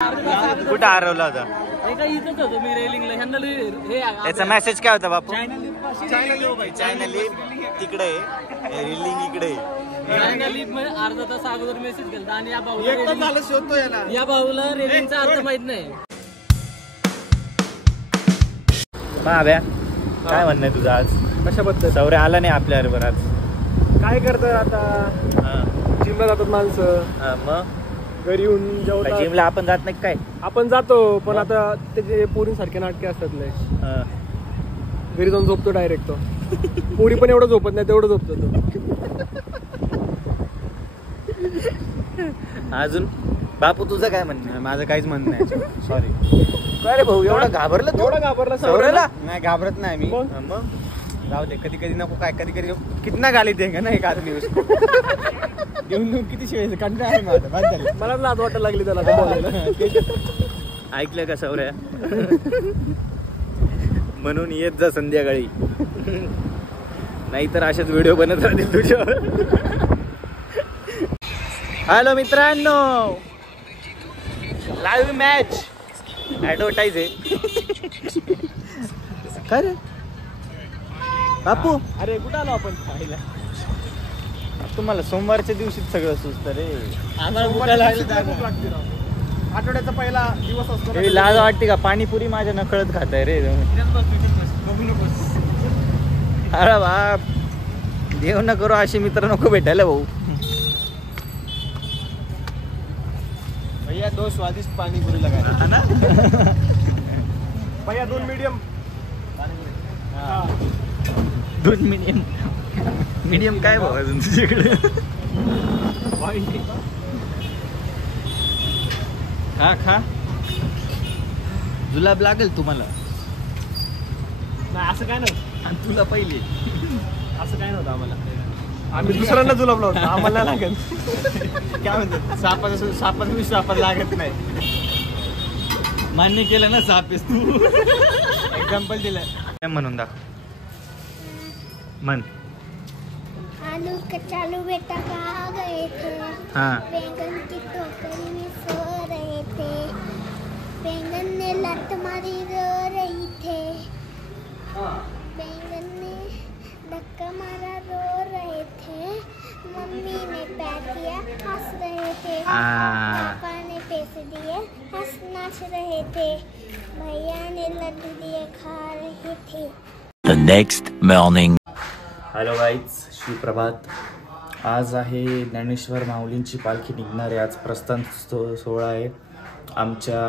कुठं हरवला होता? इथंच होतो मी रेलिंगला. त्याचा मेसेज काय होता बापू? चायनल तिकडे रेलिंग इकडे. अर्धा तास अगोदर मेसेज केला आणि या भाऊला रेलिंगचा अर्थ माहित नाही. महाब्या काय म्हणणं आहे तुझं आज? कशाबद्दल? सौरे आला नाही आपल्या बरोबर आज. काय करतात आता? जिमला जातात माणसं. मग घरी येऊन जेवतात. जिमला आपण जात नाही काय? आपण जातो पण आता त्याचे पोरींसारखे नाटके असतात लय. घरी जाऊन झोपतो डायरेक्ट. तो पोरी पण एवढं झोपत नाही तेवढं झोपतो तो. अजून बापू तुझं काय म्हणणं आहे? माझं काहीच म्हणणं नाही. सॉरी. काय रे भाऊ एवढा घाबरला? एवढा घाबरला सौरेला? नाही घाबरत नाही मी. मग जाऊ दे. कधी कधी नको काय कधी कधी कितना गाली देंगे ना एक आदमी उसको. घेऊन किती शिवायचं कंटाळा आहे माझा. मला लाज वाटायला लागली त्याला बोलायला. ऐकलं का सौर्या? म्हणून येत जा संध्याकाळी. नाहीतर असेच व्हिडिओ बनत राहतील तुझ्यावर. हॅलो मित्रांनो, लाईव्ह मॅच ऍडव्हर्टाईज आहे. काय रे बापू? अरे कुठं आलो आपण? तुम्हाला सोमवारच्या दिवशी सगळं सुचतं रे. आठवड्याचा पहिला दिवस असतो. लाज वाटते का? पाणीपुरी माझ्या नकळत खाताय रे. अरे बाप, देव न करू असे मित्र नको भेटायला भाऊ. भैया 2 स्वादिष्ट पाणीपुरी लगाना ना. भैया 2 मीडियम. 2 मीडियम. मीडियम काय भाऊ अजून तुझ्याकडे? खा खा, जुलाब लागेल तुम्हाला. नाही असं काय नव्हतं. आणि तुला पहिले असं काय नव्हतं आम्हाला. आम्ही दुसऱ्यांना जुलाब लावतो, आम्हाला लागेल. काय म्हणतात? सापात लागत नाही. मान्य केलं ना सापेस तू. एक्झाम्पल दिलं. काय म्हणून दाखव. मन आलू कचालू बेटा कहाँ गए थे? हाँ. बैंगन की टोकरी में सो रहे थे. बैंगन ने लत मारी रो रही थे. बैंगन ने धक्का मारा रो रहे थे. मम्मी ने पैर दिया हंस रहे थे. पापा ने पैसे दिए हंस नाच रहे थे. भैया ने लड्डू दिए खा रहे थे. The next morning. Hello guys, सुप्रभात. आज आहे ज्ञानेश्वर माऊलींची पालखी निघणार आहे. आज प्रस्थान सोहळा आहे. आमच्या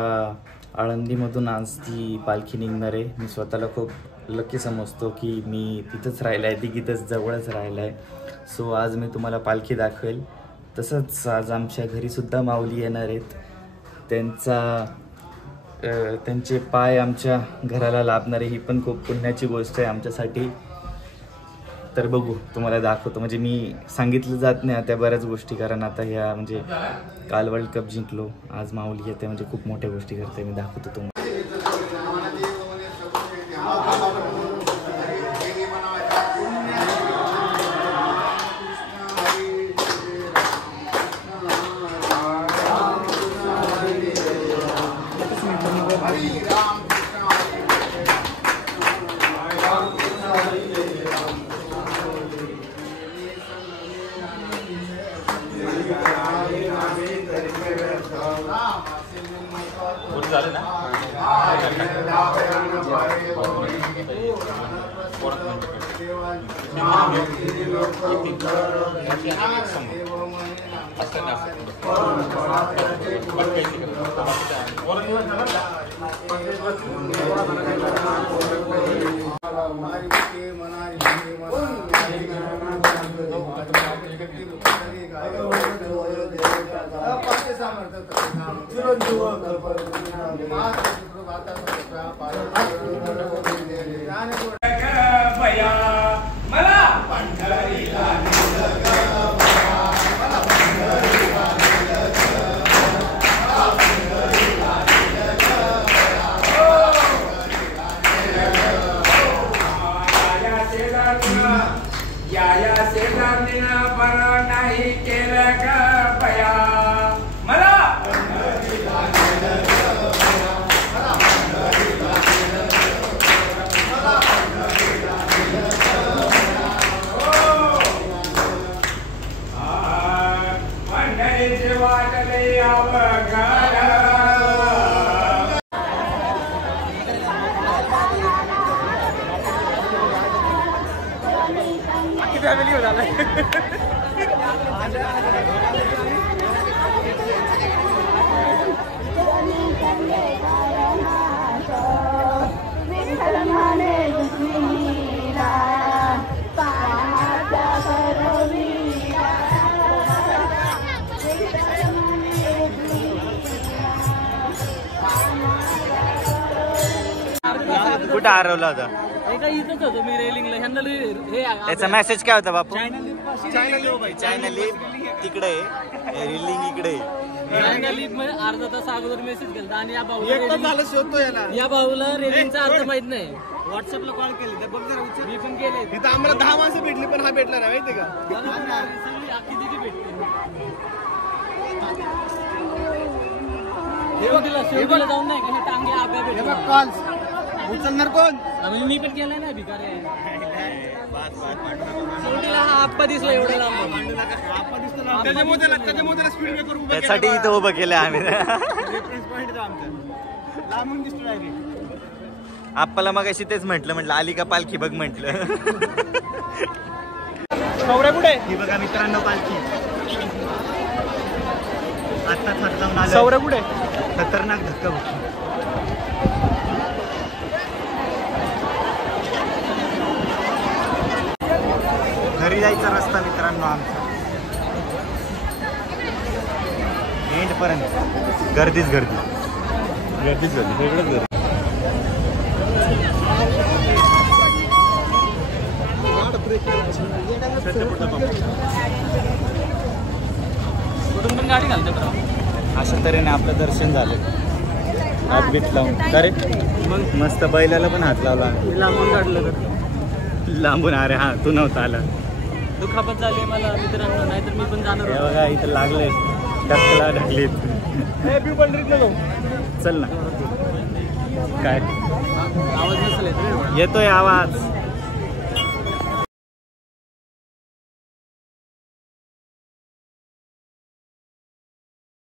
आळंदीमधून आज ती पालखी निघणार आहे. मी स्वतःला खूप लकी समजतो की मी तिथंच राहिला आहे, तिथंच जवळच राहिला आहे. सो आज मी तुम्हाला पालखी दाखवेल. तसंच आज आमच्या घरीसुद्धा माऊली येणार आहेत. त्यांचे पाय आमच्या घराला लाभणारे ही पण खूप पुण्याची गोष्ट आहे आमच्यासाठी. तर बघू, तुम्हाला दाखवतो. म्हणजे मी सांगितलं जात नाही आता बऱ्याच गोष्टी, कारण आता ह्या म्हणजे काल वर्ल्ड कप जिंकलो, आज माऊली येते म्हणजे खूप मोठ्या गोष्टी करते. मी दाखवतो तुम्हाला. झालं ना? नाही केलं का बया मला कुठं हरवला होता? एका इथंच होतो मी रेलिंगला. ह्यांना हे त्याचा मेसेज काय होता बापू? चायनली तिकडे रिलिंग इकडे. अर्धा तास अगोदर मेसेज केला आणि या भाऊला रेलिंगचा अर्थ माहित नाही. व्हॉट्सअपला कॉल केले तर बघ जरा उचल. मी पण केले. इथं आम्हाला 10 माणसं भेटली पण हा भेटला नाही माहिती का? किती भेटते शेवटीला जाऊन नाही का हे टांगे आब्या भेटले. कॉल उचलणार कोण? म्हणजे मी पण केलाय ना भिकारी. शेवटीला हा आप्पा दिसला एवढा लांब. त्याच्यामुळे स्पीड ब्रेकर उभं त्यासाठी इथं उभं केलं आम्ही. रेफरन्स पॉईंट आमचा लांबून दिसतो डायरेक्ट. आप्पाला मग अशी तेच म्हटलं आली का पालखी बघ म्हटलं. सौर्या कुठे? ही बघा मित्रांनो पालखी आता हात लावून आलं. सौर्या कुठे? खतरनाक धक्का बघ. घरी जायचा रस्ता मित्रांनो आमचा एंड पर्यंत गर्दीच गर्दी सगळंच गर्दी. कुठून पण गाडी घालते बरं. अशा तऱ्हेने आपलं दर्शन झालं. हात बीत लावून अरे मग मस्त बैलाला पण हात लावला. लांबून काढलं तर लांबून. अरे हा तू नव्हता आला. दुखापत झाली मला मित्रांनो. नाहीतर मी पण जाणार हे होतो. बघा इथं लागलंय ढकला ढकलीत. चल ना काय आवाज नसेल येत रे. येतोय आवाज.